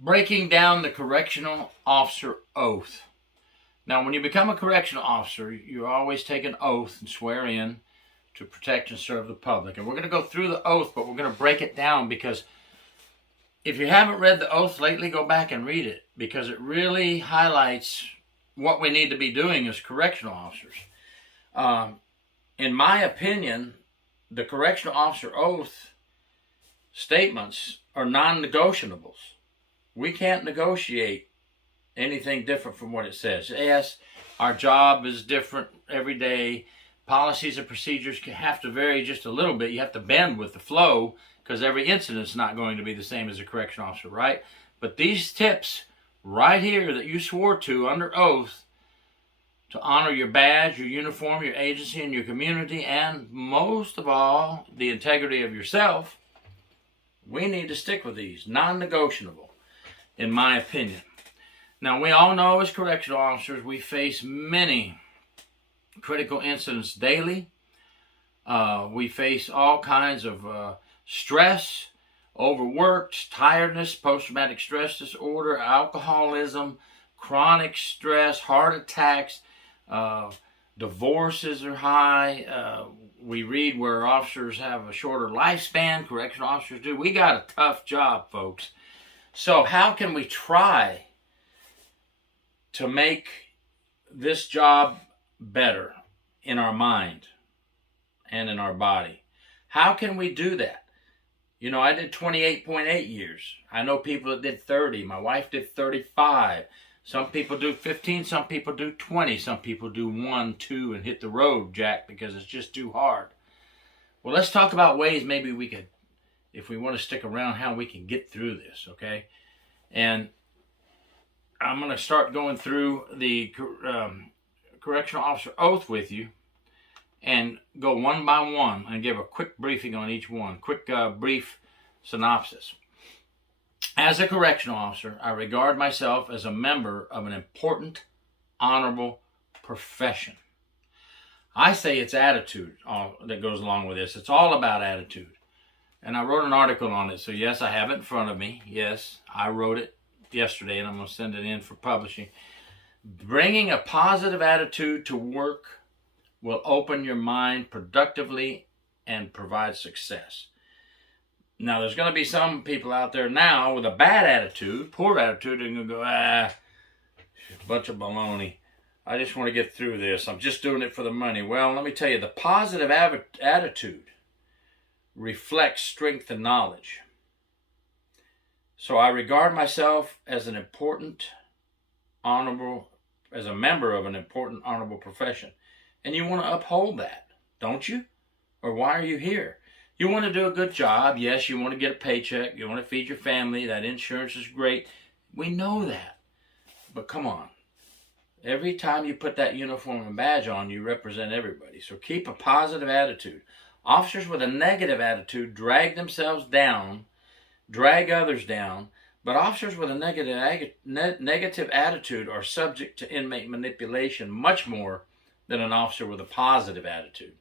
breaking down the correctional officer oath. Now, when you become a correctional officer, you always take an oath and swear in to protect and serve the public. And we're going to go through the oath, but we're going to break it down because if you haven't read the oath lately, go back and read it because it really highlights what we need to be doing as correctional officers. In my opinion, the correctional officer oath statements are non-negotiables. We can't negotiate anything different from what it says. Yes, our job is different every day. Policies and procedures have to vary just a little bit. You have to bend with the flow because every incident's not going to be the same as a correctional officer, right? But these tips right here that you swore to under oath to honor your badge, your uniform, your agency, and your community, and most of all, the integrity of yourself, we need to stick with these. Non-negotiable, in my opinion. Now, we all know as correctional officers, we face many critical incidents daily. We face all kinds of stress, overworked, tiredness, post-traumatic stress disorder, alcoholism, chronic stress, heart attacks, divorces are high. We read where officers have a shorter lifespan, correctional officers do. We got a tough job, folks. So how can we try to make this job better in our mind and in our body? How can we do that? You know, I did 28.8 years. I know people that did 30. My wife did 35. Some people do 15, some people do 20, some people do 1, 2, and hit the road, Jack, because it's just too hard. Well, let's talk about ways maybe we could, if we want to stick around, how we can get through this, okay? And I'm going to start going through the correctional officer oath with you and go one by one and give a quick briefing on each one, quick brief synopsis. As a correctional officer, I regard myself as a member of an important, honorable profession. I say it's attitude that goes along with this. It's all about attitude. And I wrote an article on it, so yes, I have it in front of me. Yes, I wrote it yesterday, and I'm going to send it in for publishing. Bringing a positive attitude to work will open your mind productively and provide success. Now, there's going to be some people out there now with a bad attitude, poor attitude, and going to go, a bunch of baloney. I just want to get through this. I'm just doing it for the money. Well, let me tell you, the positive attitude reflects strength and knowledge. So I regard myself as an important, honorable, as a member of an important, honorable profession. And you want to uphold that, don't you? Or why are you here? You want to do a good job. Yes, you want to get a paycheck. You want to feed your family. That insurance is great. We know that. But come on. Every time you put that uniform and badge on, you represent everybody. So keep a positive attitude. Officers with a negative attitude drag themselves down, drag others down. But officers with a negative attitude are subject to inmate manipulation much more than an officer with a positive attitude.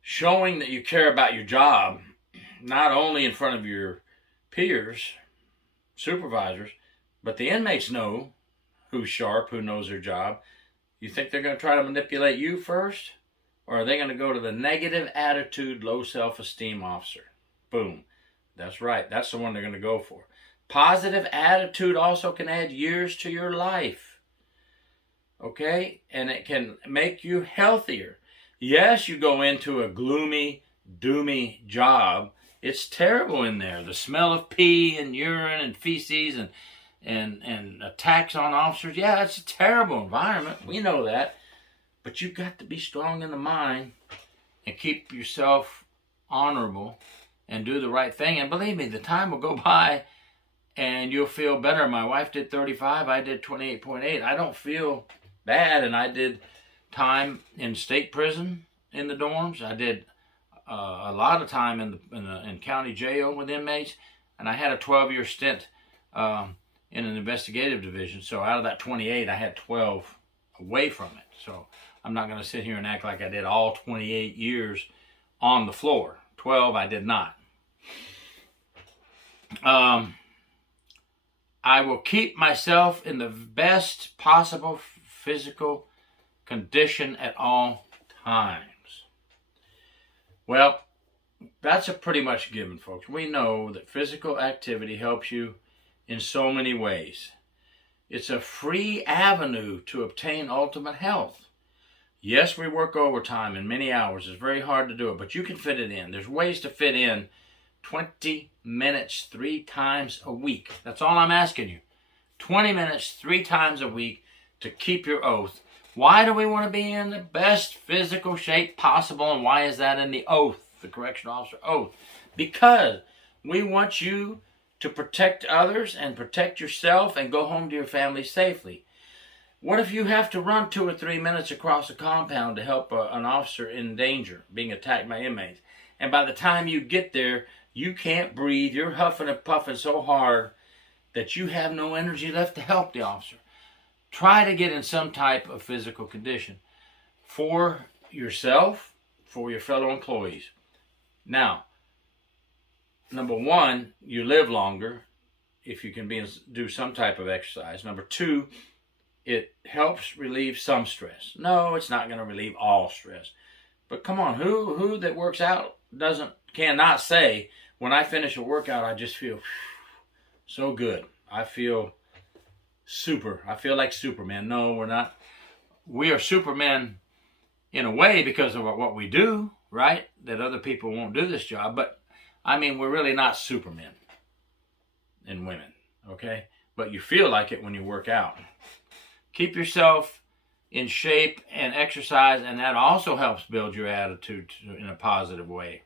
Showing that you care about your job, not only in front of your peers, supervisors, but the inmates know who's sharp, who knows their job. You think they're going to try to manipulate you first? Or are they going to go to the negative attitude, low self-esteem officer? Boom. That's right. That's the one they're going to go for. Positive attitude also can add years to your life. Okay? And it can make you healthier. Yes, you go into a gloomy, doomy job. It's terrible in there. The smell of pee and urine and feces and attacks on officers. Yeah, it's a terrible environment. We know that. But you've got to be strong in the mind and keep yourself honorable and do the right thing. And believe me, the time will go by and you'll feel better. My wife did 35. I did 28.8. I don't feel bad. And I did time in state prison in the dorms. I did a lot of time in county jail with inmates, and I had a 12-year stint in an investigative division. So out of that 28, I had 12 away from it. So I'm not going to sit here and act like I did all 28 years on the floor. 12 I did not. I will keep myself in the best possible physical condition at all times. Well, that's a pretty much given, folks. We know that physical activity helps you in so many ways. It's a free avenue to obtain ultimate health. Yes, we work overtime in many hours. It's very hard to do it, but you can fit it in. There's ways to fit in 20 minutes 3 times a week. That's all I'm asking you. 20 minutes 3 times a week to keep your oath. Why do we want to be in the best physical shape possible, and why is that in the oath, the correctional officer oath? Because we want you to protect others and protect yourself and go home to your family safely. What if you have to run 2 or 3 minutes across a compound to help an officer in danger, being attacked by inmates? And by the time you get there, you can't breathe. You're huffing and puffing so hard that you have no energy left to help the officer. Try to get in some type of physical condition for yourself, for your fellow employees. Now, number 1, you live longer if you can do some type of exercise. Number 2, it helps relieve some stress. No, it's not going to relieve all stress. But come on, who that works out cannot say, when I finish a workout, I just feel so good. I feel super. I feel like Superman. No, we're not. We are Supermen in a way because of what we do, right? That other people won't do this job. But, I mean, we're really not Supermen and women, okay? But you feel like it when you work out. Keep yourself in shape and exercise, and that also helps build your attitude in a positive way.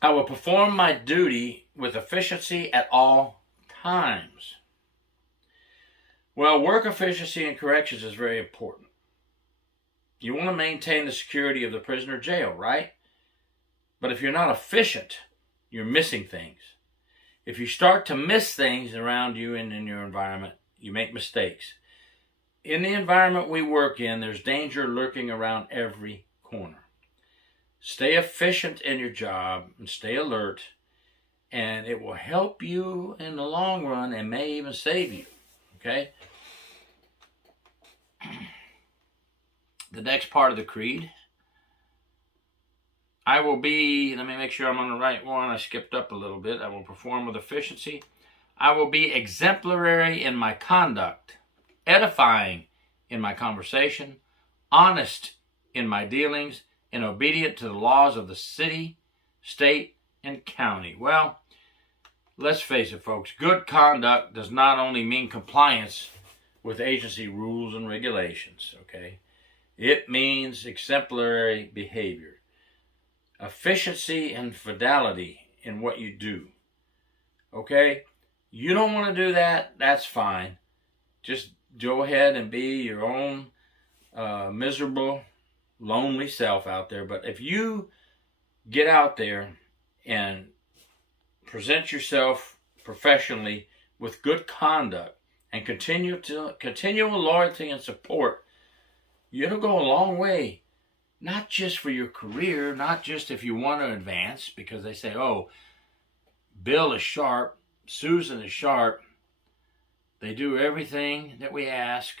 I will perform my duty with efficiency at all times. Well, work efficiency in corrections is very important. You want to maintain the security of the prisoner jail, right? But if you're not efficient, you're missing things. If you start to miss things around you and in your environment, you make mistakes. In the environment we work in, there's danger lurking around every corner. Stay efficient in your job and stay alert, and it will help you in the long run and may even save you, okay? The next part of the creed. I will be, let me make sure I'm on the right one. I skipped up a little bit. I will perform with efficiency. I will be exemplary in my conduct, edifying in my conversation, honest in my dealings, and obedient to the laws of the city, state, and county. Well, let's face it, folks. Good conduct does not only mean compliance with agency rules and regulations, okay? It means exemplary behavior, efficiency, and fidelity in what you do, okay? You don't want to do that, that's fine. Just go ahead and be your own miserable, lonely self out there. But if you get out there and present yourself professionally with good conduct and continual loyalty and support, it'll go a long way. Not just for your career, not just if you want to advance, because they say, oh, Bill is sharp, Susan is sharp, they do everything that we ask.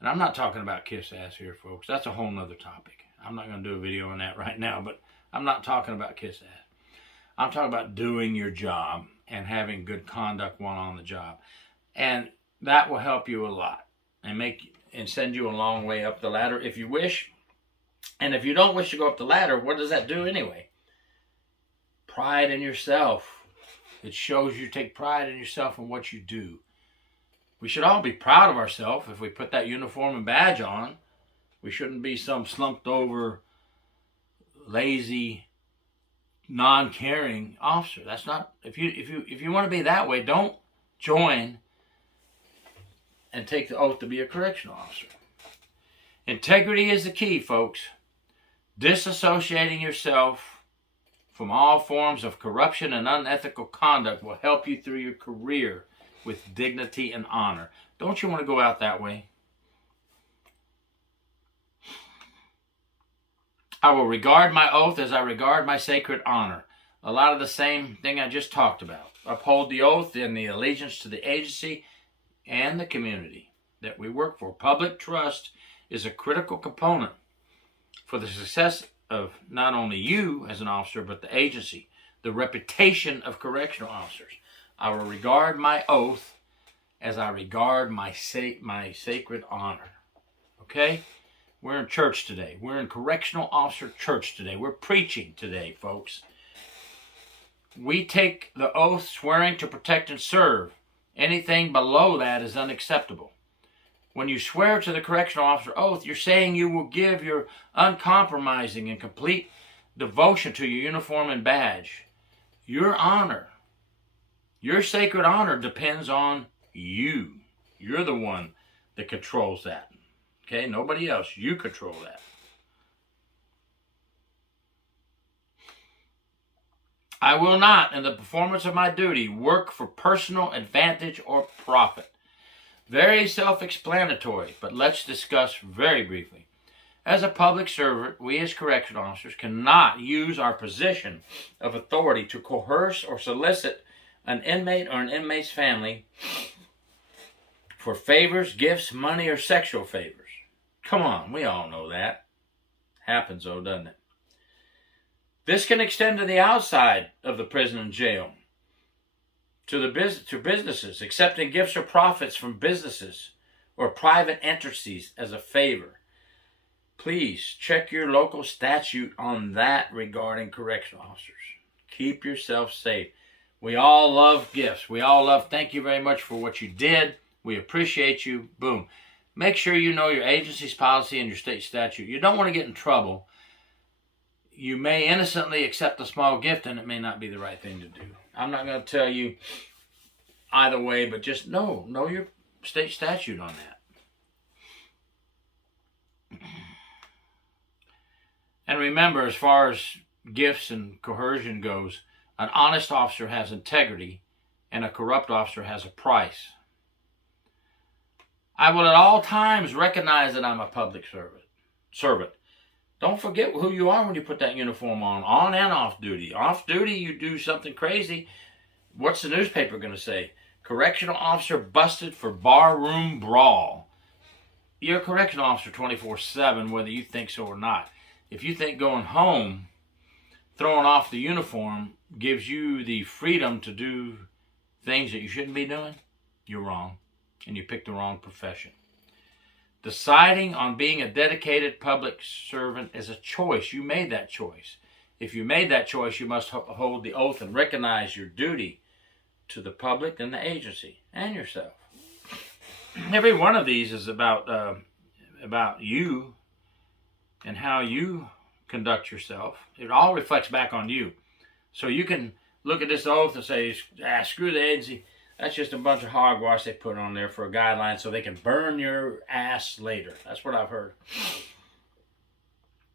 And I'm not talking about kiss ass here, folks. That's a whole nother topic. I'm not going to do a video on that right now, but I'm not talking about kiss ass. I'm talking about doing your job and having good conduct while on the job. And that will help you a lot and send you a long way up the ladder if you wish. And if you don't wish to go up the ladder, what does that do anyway? Pride in yourself. It shows you take pride in yourself and what you do. We should all be proud of ourselves if we put that uniform and badge on. We shouldn't be some slumped over, lazy, non-caring officer. That's not, if you want to be that way, don't join and take the oath to be a correctional officer. Integrity is the key, folks. Disassociating yourself from all forms of corruption and unethical conduct will help you through your career with dignity and honor. Don't you want to go out that way? I will regard my oath as I regard my sacred honor. A lot of the same thing I just talked about. uphold the oath and the allegiance to the agency and the community that we work for. Public trust is a critical component for the success of not only you as an officer, but the agency, the reputation of correctional officers. I will regard my oath as I regard my sacred honor. Okay? We're in church today. We're in correctional officer church today. We're preaching today, folks. We take the oath swearing to protect and serve. Anything below that is unacceptable. When you swear to the correctional officer oath, you're saying you will give your uncompromising and complete devotion to your uniform and badge. Your honor, your sacred honor depends on you. You're the one that controls that. Okay, nobody else. You control that. I will not, in the performance of my duty, work for personal advantage or profit. Very self-explanatory, but let's discuss very briefly. As a public servant, we as correctional officers cannot use our position of authority to coerce or solicit an inmate or an inmate's family for favors, gifts, money, or sexual favors. Come on, we all know that. Happens though, doesn't it? This can extend to the outside of the prison and jail, to businesses, accepting gifts or profits from businesses or private entities as a favor. Please check your local statute on that regarding correctional officers. Keep yourself safe. We all love gifts. We all love, thank you very much for what you did. We appreciate you. Boom. Make sure you know your agency's policy and your state statute. You don't want to get in trouble. You may innocently accept a small gift and it may not be the right thing to do. I'm not going to tell you either way, but just know your state statute on that. And remember, as far as gifts and coercion goes, an honest officer has integrity and a corrupt officer has a price. I will at all times recognize that I'm a public servant. Don't forget who you are when you put that uniform on and off duty. Off duty, you do something crazy. What's the newspaper going to say? Correctional officer busted for barroom brawl. You're a correctional officer 24/7, whether you think so or not. If you think going home, throwing off the uniform, gives you the freedom to do things that you shouldn't be doing, you're wrong. And you picked the wrong profession. Deciding on being a dedicated public servant is a choice. You made that choice. If you made that choice, you must hold the oath and recognize your duty to the public and the agency and yourself. Every one of these is about you and how you conduct yourself. It all reflects back on you. So you can look at this oath and say, screw the agency. That's just a bunch of hogwash they put on there for a guideline so they can burn your ass later. That's what I've heard.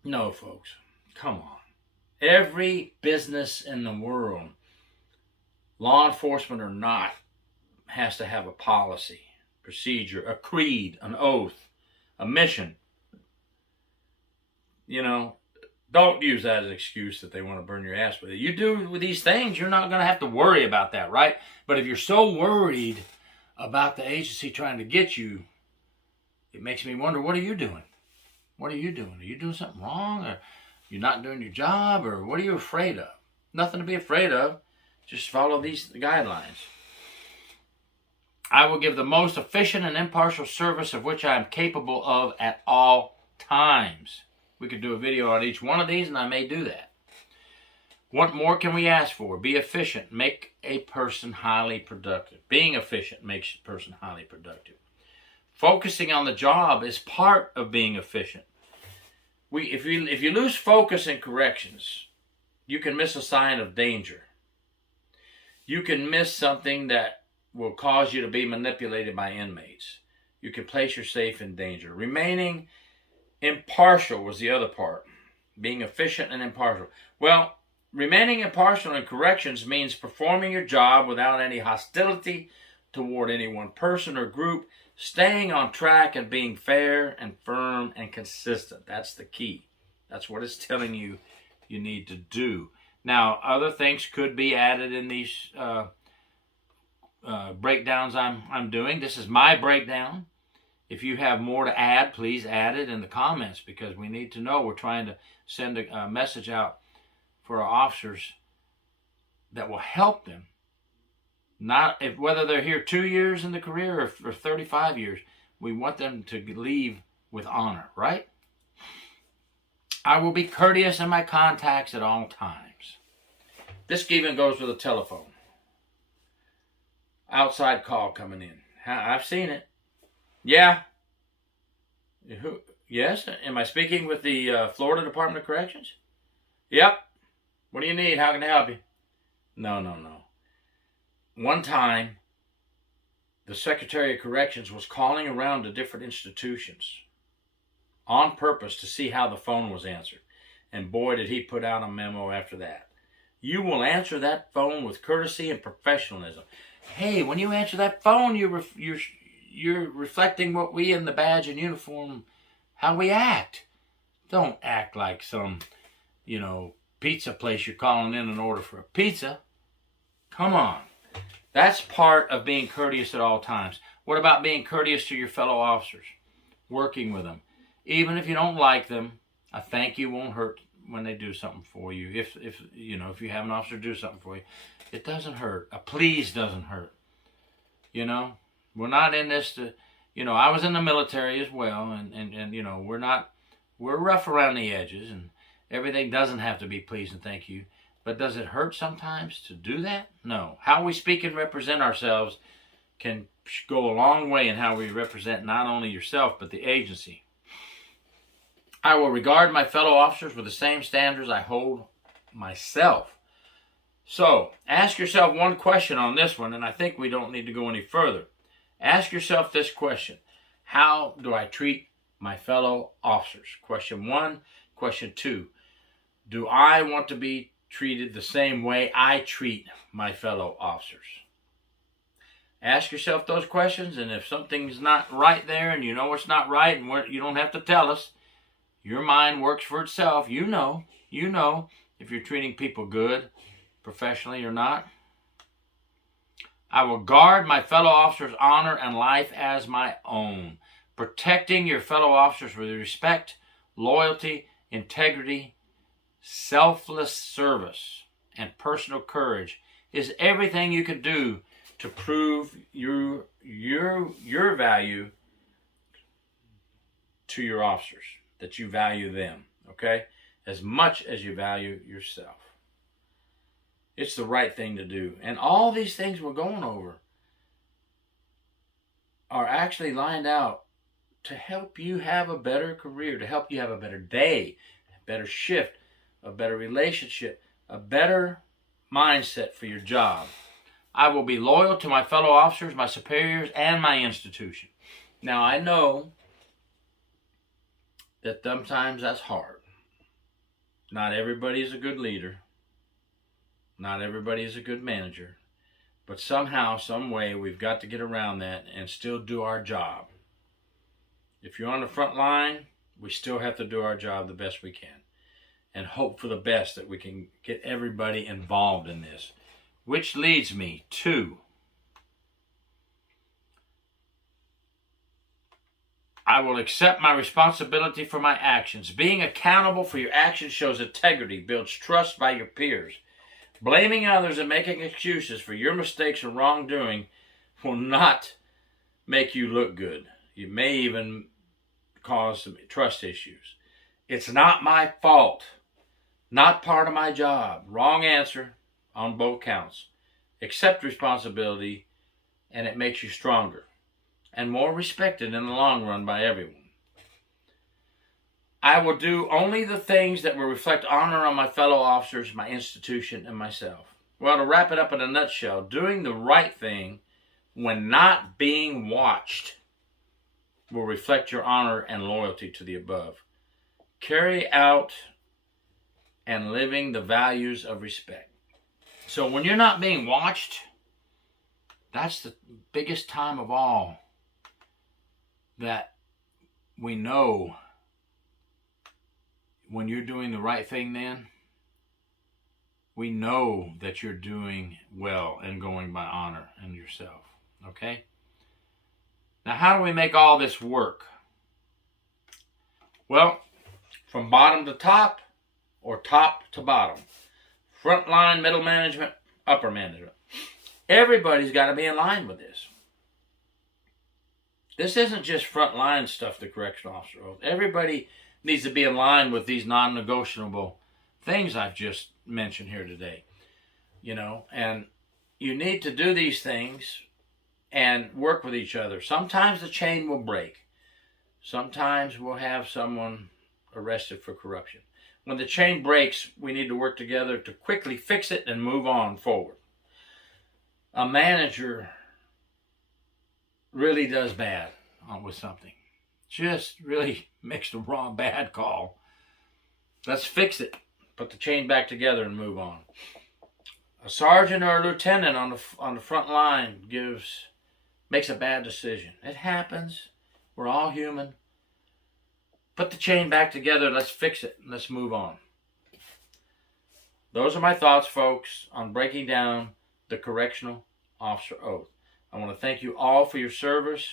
No, folks. Come on. Every business in the world, law enforcement or not, has to have a policy, procedure, a creed, an oath, a mission. You know, don't use that as an excuse that they want to burn your ass with it. You do with these things, you're not going to have to worry about that, right? But if you're so worried about the agency trying to get you, it makes me wonder, what are you doing? What are you doing? Are you doing something wrong? Or you're not doing your job? Or what are you afraid of? Nothing to be afraid of. Just follow these guidelines. I will give the most efficient and impartial service of which I am capable of at all times. We could do a video on each one of these, and I may do that. What more can we ask for? Be efficient. Make a person highly productive. Being efficient makes a person highly productive. Focusing on the job is part of being efficient. If you lose focus in corrections, you can miss a sign of danger. You can miss something that will cause you to be manipulated by inmates. You can place yourself in danger. Remaining impartial was the other part. Being efficient and impartial. Well, remaining impartial in corrections means performing your job without any hostility toward any one person or group, staying on track and being fair and firm and consistent. That's the key. That's what it's telling you you need to do. Now, other things could be added in these breakdowns I'm doing. This is my breakdown. If you have more to add, please add it in the comments, because we need to know. We're trying to send a message out for our officers that will help them. Not whether they're here 2 years in the career or 35 years. We want them to leave with honor, right? I will be courteous in my contacts at all times. This even goes with a telephone. Outside call coming in. I've seen it. Yeah. Yes? Am I speaking with the Florida Department of Corrections? Yep. What do you need? How can I help you? No. One time, the Secretary of Corrections was calling around to different institutions on purpose to see how the phone was answered. And boy, did he put out a memo after that. You will answer that phone with courtesy and professionalism. Hey, when you answer that phone, you're reflecting what we in the badge and uniform, how we act. Don't act like some, pizza place you're calling in an order for a pizza. Come on. That's part of being courteous at all times. What about being courteous to your fellow officers? Working with them. Even if you don't like them, a thank you won't hurt when they do something for you. If you have an officer do something for you, it doesn't hurt. A please doesn't hurt. We're not in this to, I was in the military as well, and we're rough around the edges, and everything doesn't have to be please and thank you. But does it hurt sometimes to do that? No. How we speak and represent ourselves can go a long way in how we represent not only yourself, but the agency. I will regard my fellow officers with the same standards I hold myself. So, ask yourself one question on this one, and I think we don't need to go any further. Ask yourself this question. How do I treat my fellow officers? Question 1. Question 2. Do I want to be treated the same way I treat my fellow officers? Ask yourself those questions, and if something's not right there, and you know it's not right, and you don't have to tell us, your mind works for itself. You know if you're treating people good, professionally or not. I will guard my fellow officers' honor and life as my own. Protecting your fellow officers with respect, loyalty, integrity, selfless service, and personal courage is everything you can do to prove your value to your officers, that you value them, okay? As much as you value yourself. It's the right thing to do. And all these things we're going over are actually lined out to help you have a better career, to help you have a better day, a better shift, a better relationship, a better mindset for your job. I will be loyal to my fellow officers, my superiors, and my institution. Now, I know that sometimes that's hard. Not everybody is a good leader. Not everybody is a good manager. But somehow, some way, we've got to get around that and still do our job. If you're on the front line, we still have to do our job the best we can. And hope for the best, that we can get everybody involved in this. Which leads me to, I will accept my responsibility for my actions. Being accountable for your actions shows integrity, builds trust by your peers. Blaming others and making excuses for your mistakes or wrongdoing will not make you look good. You may even cause some trust issues. It's not my fault. Not part of my job. Wrong answer on both counts. Accept responsibility, and it makes you stronger and more respected in the long run by everyone. I will do only the things that will reflect honor on my fellow officers, my institution, and myself. Well, to wrap it up in a nutshell, doing the right thing when not being watched will reflect your honor and loyalty to the above. Carry out and living the values of respect. So when you're not being watched, that's the biggest time of all that we know when you're doing the right thing then, we know that you're doing well and going by honor in yourself. Okay? Now, how do we make all this work? Well, from bottom to top or top to bottom. Front line, middle management, upper management. Everybody's got to be in line with this. This isn't just front line stuff, the correctional officer oath. Everybody needs to be in line with these non-negotiable things I've just mentioned here today. And you need to do these things and work with each other. Sometimes the chain will break. Sometimes we'll have someone arrested for corruption. When the chain breaks, we need to work together to quickly fix it and move on forward. A manager really does bad with something. Just really makes the wrong bad call. Let's fix it. Put the chain back together and move on. A sergeant or a lieutenant on the front line makes a bad decision. It happens. We're all human. Put the chain back together. Let's fix it. Let's move on. Those are my thoughts, folks, on breaking down the correctional officer oath. I want to thank you all for your service.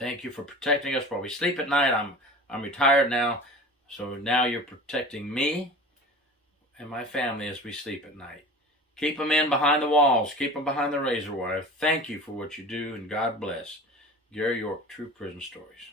Thank you for protecting us while we sleep at night. I'm retired now, so now you're protecting me and my family as we sleep at night. Keep them in behind the walls. Keep them behind the razor wire. Thank you for what you do, and God bless. Gary York, True Prison Stories.